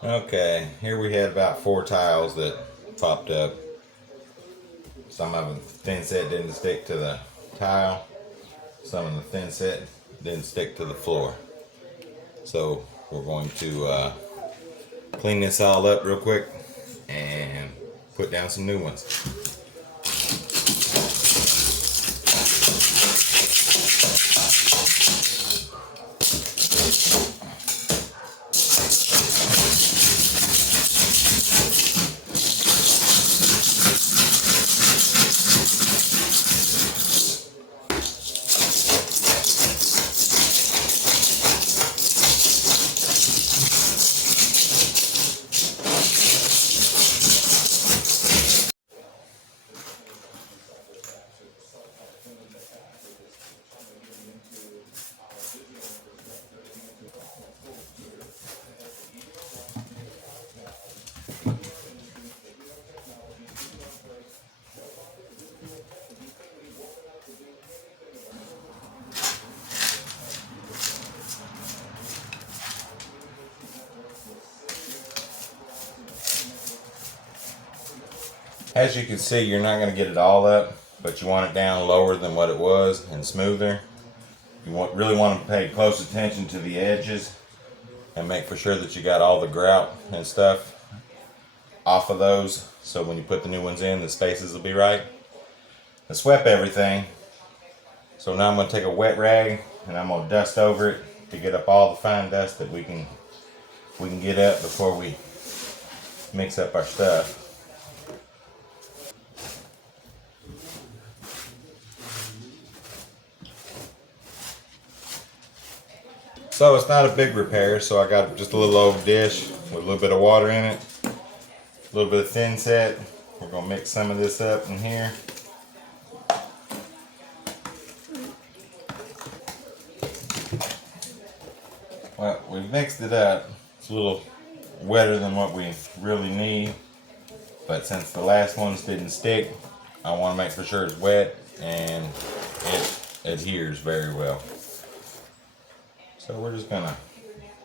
Okay, here we had about 4 tiles that popped up. Some of them thin set didn't stick to the tile. Some of the thin set didn't stick to the floor. So we're going to clean this all up real quick and put down some new ones. As you can see, you're not going to get it all up, but you want it down lower than what it was and smoother. You really want to pay close attention to the edges and make for sure that you got all the grout and stuff off of those, so when you put the new ones in, the spaces will be right. I swept everything, so now I'm going to take a wet rag and I'm going to dust over it to get up all the fine dust that we can get up before we mix up our stuff. So it's not a big repair, so I got just a little old dish with a little bit of water in it, a little bit of thin set. We're going to mix some of this up in here. Well, we've mixed it up. It's a little wetter than what we really need, but since the last ones didn't stick, I want to make for sure it's wet and it adheres very well. So we're just gonna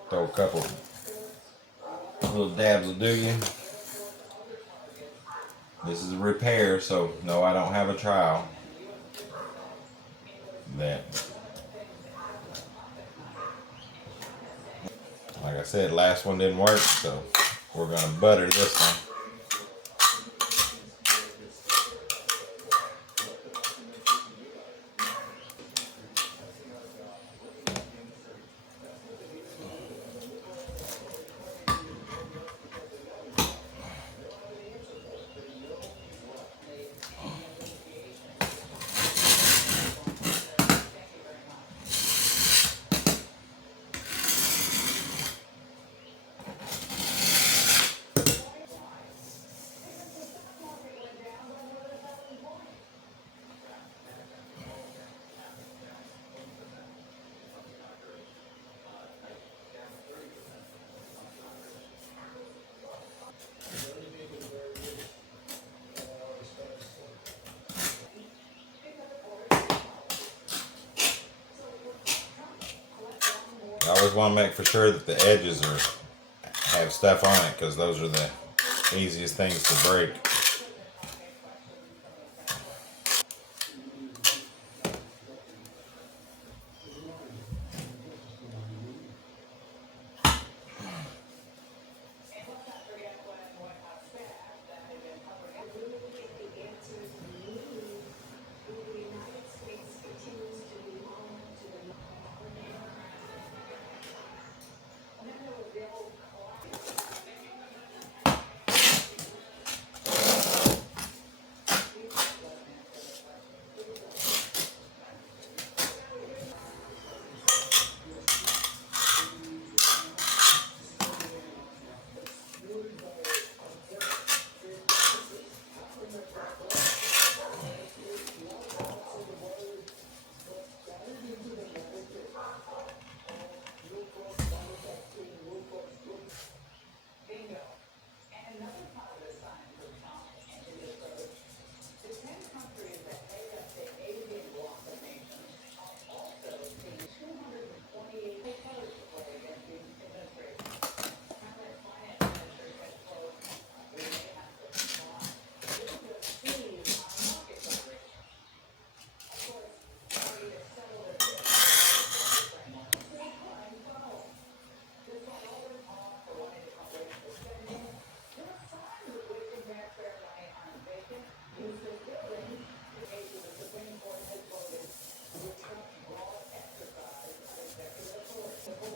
throw a couple little dabs will do you. This is a repair, so no, I don't have a trial. That, like I said, last one didn't work, so we're gonna butter this one. I always want to make for sure that the edges have stuff on it, because those are the easiest things to break.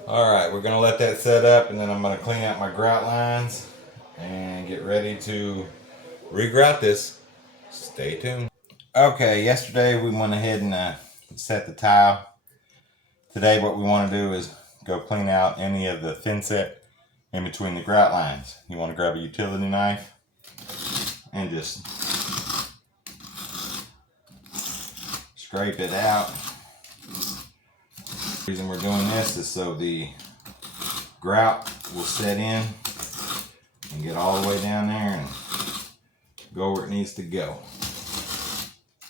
Alright, we're gonna let that set up and then I'm gonna clean out my grout lines and get ready to regrout this. Stay tuned. Okay, yesterday we went ahead and set the tile. Today what we want to do is go clean out any of the thin set in between the grout lines. You want to grab a utility knife and just scrape it out. The reason we're doing this is so the grout will set in and get all the way down there and go where it needs to go.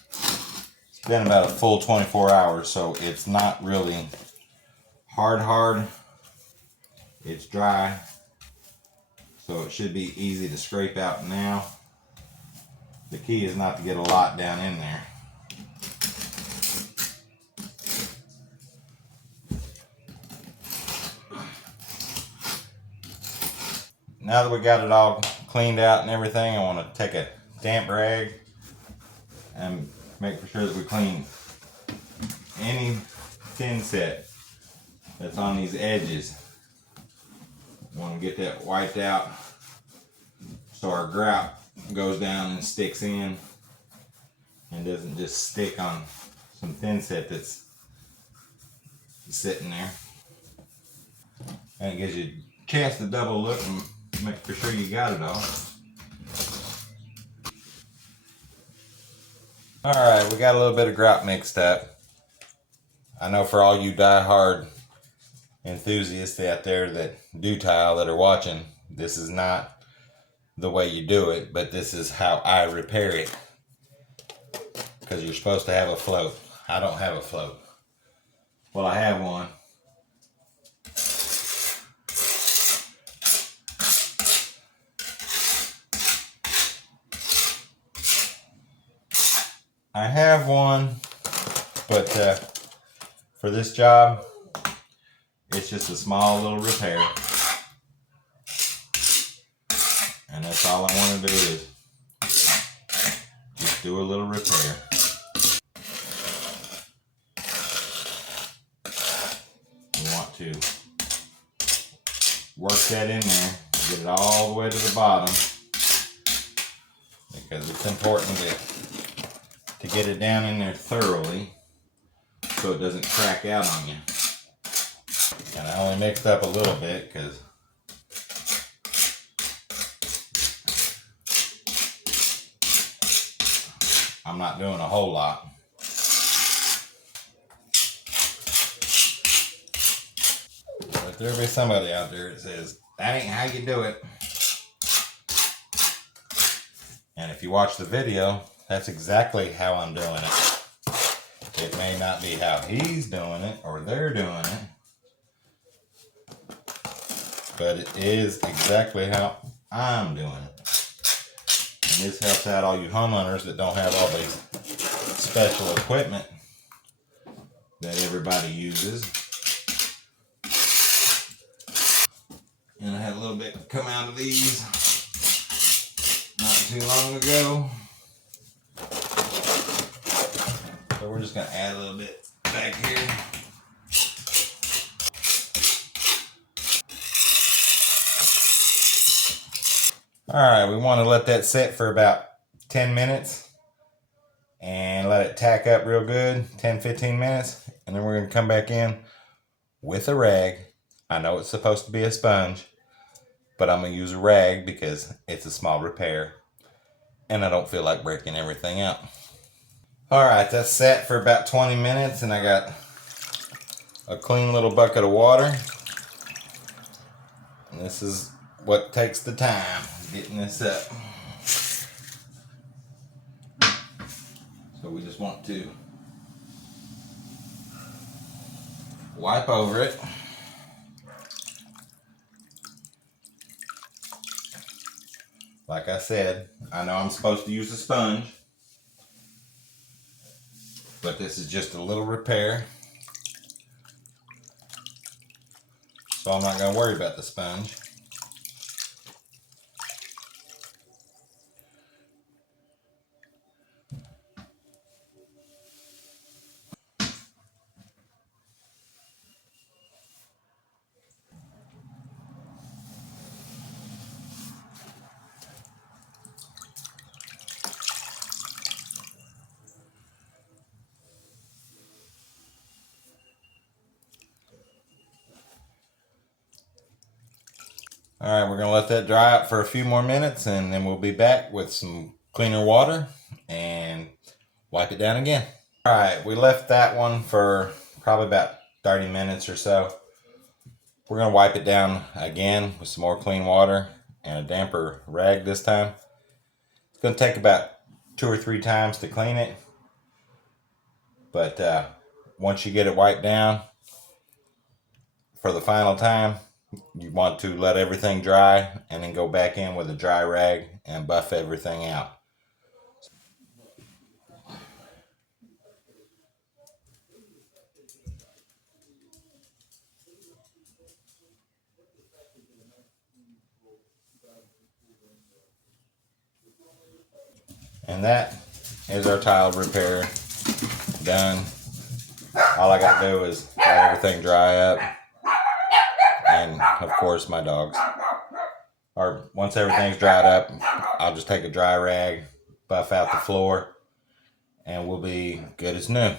It's been about a full 24 hours, so it's not really hard. It's dry, so it should be easy to scrape out now. The key is not to get a lot down in there. Now that we got it all cleaned out and everything, I want to take a damp rag and make sure that we clean any thin set that's on these edges. We want to get that wiped out so our grout goes down and sticks in and doesn't just stick on some thin set that's sitting there. And it gives you a chance to double look and make for sure you got it all. Alright, we got a little bit of grout mixed up. I know for all you die-hard enthusiasts out there that do tile that are watching, this is not the way you do it, but this is how I repair it. Because you're supposed to have a float. I don't have a float. Well, I have one. I have one, but for this job, it's just a small little repair. And that's all I want to do is just do a little repair. You want to work that in there, get it all the way to the bottom, because it's important to get it down in there thoroughly so it doesn't crack out on you. And I only mixed up a little bit because I'm not doing a whole lot. But there'll be somebody out there that says, that ain't how you do it. And if you watch the video, that's exactly how I'm doing it. It may not be how he's doing it or they're doing it, but it is exactly how I'm doing it. And this helps out all you homeowners that don't have all these special equipment that everybody uses. And I had a little bit come out of these not too long ago. So we're just going to add a little bit back here. Alright, we want to let that set for about 10 minutes and let it tack up real good, 10-15 minutes, and then we're going to come back in with a rag. I know it's supposed to be a sponge, but I'm going to use a rag because it's a small repair and I don't feel like breaking everything out. Alright, that's set for about 20 minutes and I got a clean little bucket of water. And this is what takes the time, getting this up. So we just want to wipe over it. Like I said, I know I'm supposed to use a sponge, but this is just a little repair. So I'm not going to worry about the sponge. All right, we're gonna let that dry out for a few more minutes, and then we'll be back with some cleaner water and wipe it down again. All right, we left that one for probably about 30 minutes or so. We're gonna wipe it down again with some more clean water and a damper rag this time. It's gonna take about 2 or 3 times to clean it, but once you get it wiped down for the final time, you want to let everything dry and then go back in with a dry rag and buff everything out. And that is our tile repair done. All I got to do is let everything dry up, and of course my dogs. Or once everything's dried up, I'll just take a dry rag, buff out the floor, and we'll be good as new.